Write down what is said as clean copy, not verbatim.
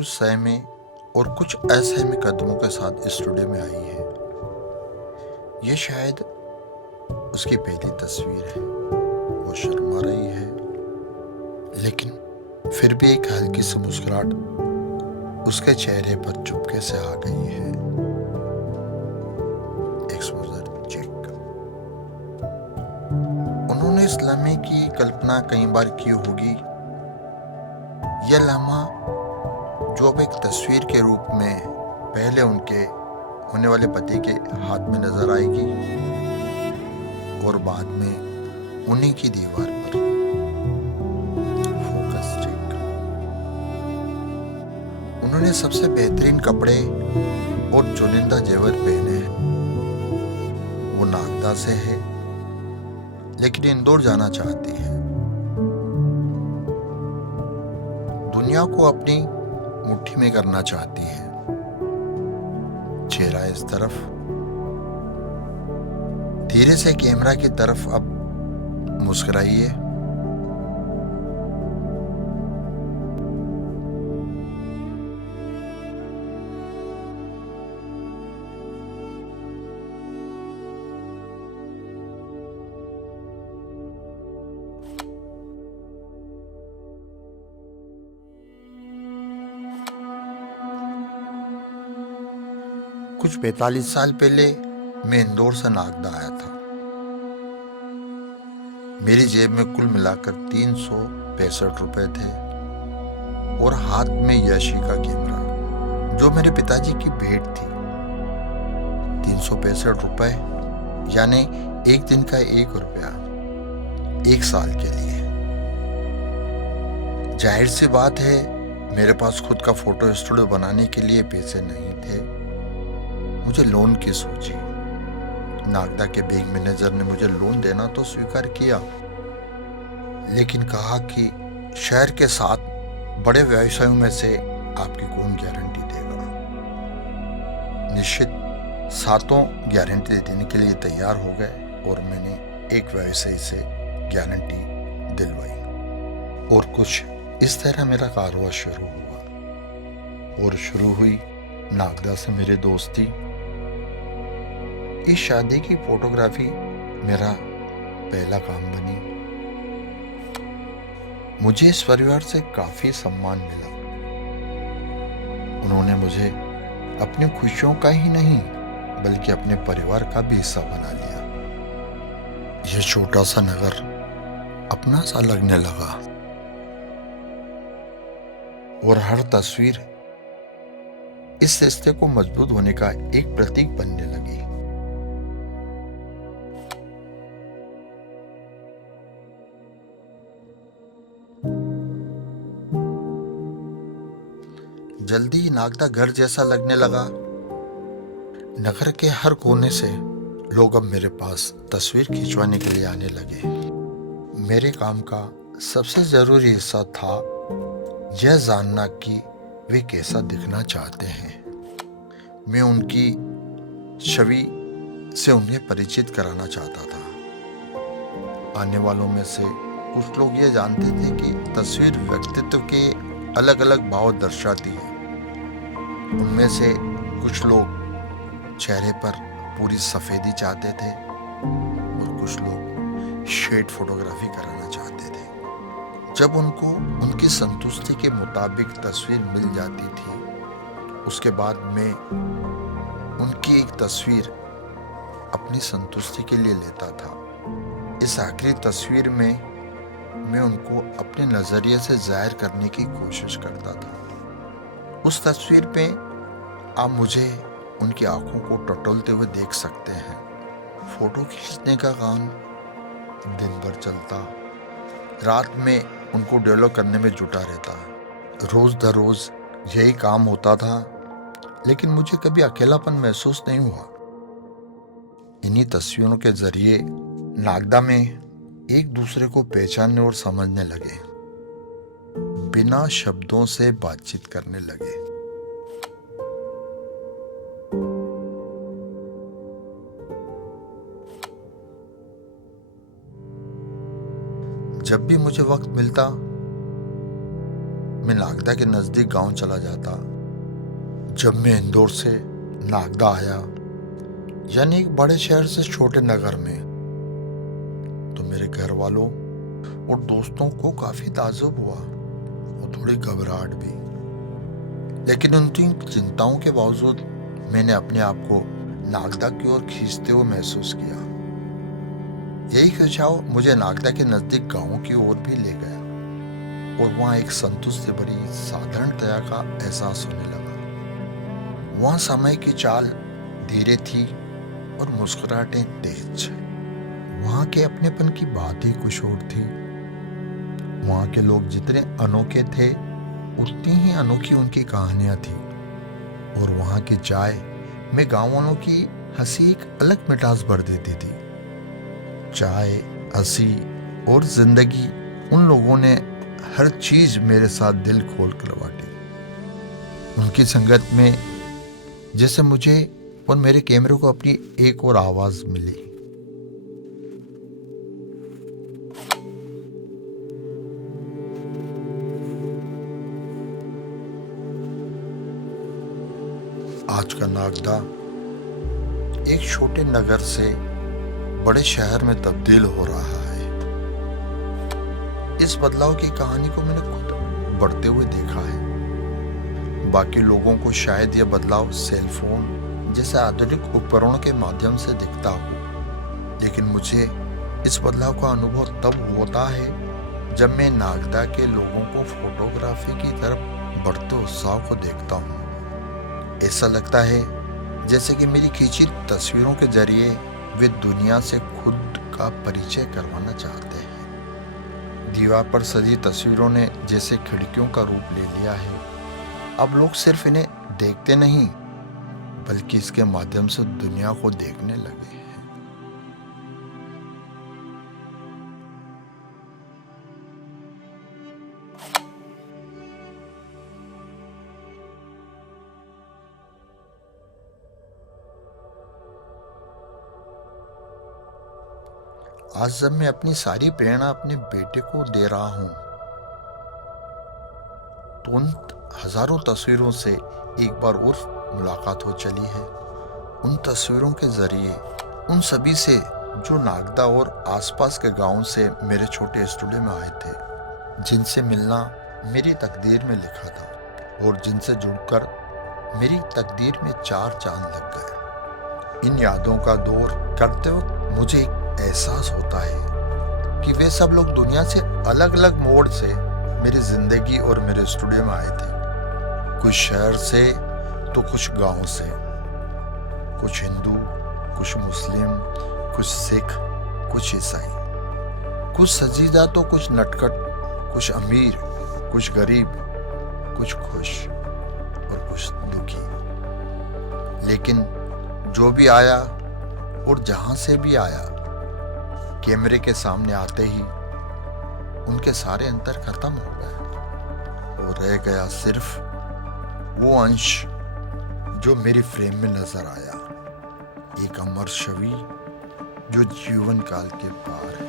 कुछ सहमे और कुछ असहमे कदमों के साथ स्टूडियो में आई है। ये शायद उसकी पहली तस्वीर है। वो शर्मा रही है, लेकिन फिर भी एक हल्की सी मुस्कुराहट उसके चेहरे पर चुपके से आ गई है। Exposure check. उन्होंने इस लम्हे की कल्पना कई बार की होगी। यह लम्हा जो अब एक तस्वीर के रूप में पहले उनके होने वाले पति के हाथ में नजर आएगी और बाद में उन्हीं की दीवार पर। Focus check. उन्होंने सबसे बेहतरीन कपड़े और चुनिंदा जेवर पहने हैं। वो नागदा से है, लेकिन इंदौर जाना चाहती है। दुनिया को अपनी मुट्ठी में करना चाहती है। चेहरा इस तरफ, धीरे से कैमरा की तरफ अब मुस्कुराइए। कुछ 45 साल पहले मैं इंदौर से नागदा आया था। मेरी जेब में कुल मिलाकर 365 रुपए थे और हाथ में याशी का कैमरा, जो मेरे पिताजी की भेंट थी। 365 रुपए यानी एक दिन का 1 रुपया, 1 साल के लिए। जाहिर सी बात है, मेरे पास खुद का फोटो स्टूडियो बनाने के लिए पैसे नहीं थे। मुझे लोन की सूची। नागदा के बैंक मैनेजर ने मुझे लोन देना तो स्वीकार किया, लेकिन कहा कि शहर के 7 बड़े व्यवसायों में से आपकी कौन गारंटी देगा। निश्चित 7 गारंटी देने के लिए तैयार हो गए और मैंने एक व्यवसायी से गारंटी दिलवाई और कुछ इस तरह मेरा कारोबार शुरू हुआ। और शुरू हुई नागदा से मेरी दोस्ती। इस शादी की फोटोग्राफी मेरा पहला काम बनी। मुझे इस परिवार से काफी सम्मान मिला। उन्होंने मुझे अपनी खुशियों का ही नहीं, बल्कि अपने परिवार का भी हिस्सा बना लिया। यह छोटा सा नगर अपना सा लगने लगा और हर तस्वीर इस रिश्ते को मजबूत होने का एक प्रतीक बनने लगी। जल्दी ही नागदा घर जैसा लगने लगा। नगर के हर कोने से लोग अब मेरे पास तस्वीर खिंचवाने के लिए आने लगे। मेरे काम का सबसे जरूरी हिस्सा था यह जानना कि वे कैसा दिखना चाहते हैं। मैं उनकी छवि से उन्हें परिचित कराना चाहता था। आने वालों में से कुछ लोग ये जानते थे कि तस्वीर व्यक्तित्व के अलग अलग भाव दर्शाती है। उनमें से कुछ लोग चेहरे पर पूरी सफेदी चाहते थे और कुछ लोग शेड फोटोग्राफी कराना चाहते थे। जब उनको उनकी संतुष्टि के मुताबिक तस्वीर मिल जाती थी, उसके बाद मैं उनकी एक तस्वीर अपनी संतुष्टि के लिए लेता था। इस आखिरी तस्वीर में मैं उनको अपने नजरिए से जाहिर करने की कोशिश करता था। उस तस्वीर पे आप मुझे उनकी आंखों को टटोलते हुए देख सकते हैं। फोटो खींचने का काम दिन भर चलता, रात में उनको डेवलप करने में जुटा रहता। रोज दर रोज यही काम होता था, लेकिन मुझे कभी अकेलापन महसूस नहीं हुआ। इन्हीं तस्वीरों के जरिए नागदा में एक दूसरे को पहचानने और समझने लगे, बिना शब्दों से बातचीत करने लगे। जब भी मुझे वक्त मिलता, मैं नागदा के नज़दीक गांव चला जाता। जब मैं इंदौर से नागदा आया, यानी एक बड़े शहर से छोटे नगर में, तो मेरे घर वालों और दोस्तों को काफ़ी ताज्जुब हुआ और थोड़ी घबराहट भी। लेकिन उन तीन चिंताओं के बावजूद मैंने अपने आप को नागदा की ओर खींचते हुए महसूस किया। यही खिंचाव मुझे नागदा के नज़दीक गांव की ओर भी ले गया और वहाँ एक संतुष्ट से भरी साधारणतया का एहसास होने लगा। वहाँ समय की चाल धीरे थी और मुस्कुराहटें तेज। वहाँ के अपनेपन की बात ही कुछ और थी। वहाँ के लोग जितने अनोखे थे, उतनी ही अनोखी उनकी कहानियाँ थी। और वहाँ की चाय में गाँव वालों की हंसी एक अलग मिठास भर देती थी। चाय, हंसी और जिंदगी, उन लोगों ने हर चीज मेरे साथ दिल खोल कर बांटी। उनकी संगत में जैसे मुझे और मेरे कैमरे को अपनी एक और आवाज मिली। आज का नागदा एक छोटे नगर से बड़े शहर में तब्दील हो रहा है। इस बदलाव की कहानी को मैंने खुद बढ़ते हुए देखा है। बाकी लोगों को शायद यह बदलाव सेलफोन जैसे आधुनिक उपकरणों के माध्यम से दिखता हो, लेकिन मुझे इस बदलाव का अनुभव तब होता है जब मैं नागदा के लोगों को फोटोग्राफी की तरफ बढ़ते उत्साह को देखता हूँ। ऐसा लगता है जैसे कि मेरी खींची तस्वीरों के जरिए वे दुनिया से खुद का परिचय करवाना चाहते हैं। दीवार पर सजी तस्वीरों ने जैसे खिड़कियों का रूप ले लिया है। अब लोग सिर्फ इन्हें देखते नहीं, बल्कि इसके माध्यम से दुनिया को देखने लगे हैं। आज जब मैं अपनी सारी प्रेरणा अपने बेटे को दे रहा हूं, तो उन हजारों तस्वीरों से एक बार और मुलाकात हो चली है। उन तस्वीरों के जरिए उन सभी से जो नागदा और आसपास के गांव से मेरे छोटे स्टूडियो में आए थे, जिनसे मिलना मेरी तकदीर में लिखा था और जिनसे जुड़कर मेरी तकदीर में चार चांद लग गए। इन यादों का दौर करते वक्त मुझे एक एहसास होता है कि वे सब लोग दुनिया से अलग अलग मोड़ से मेरी जिंदगी और मेरे स्टूडियो में आए थे। कुछ शहर से तो कुछ गांव से, कुछ हिंदू, कुछ मुस्लिम, कुछ सिख, कुछ ईसाई, कुछ सजीदा तो कुछ नटखट, कुछ अमीर, कुछ गरीब, कुछ खुश और कुछ दुखी। लेकिन जो भी आया और जहां से भी आया, कैमरे के सामने आते ही उनके सारे अंतर खत्म हो गए और रह गया सिर्फ वो अंश जो मेरी फ्रेम में नजर आया, एक अमर छवि जो जीवन काल के पार है।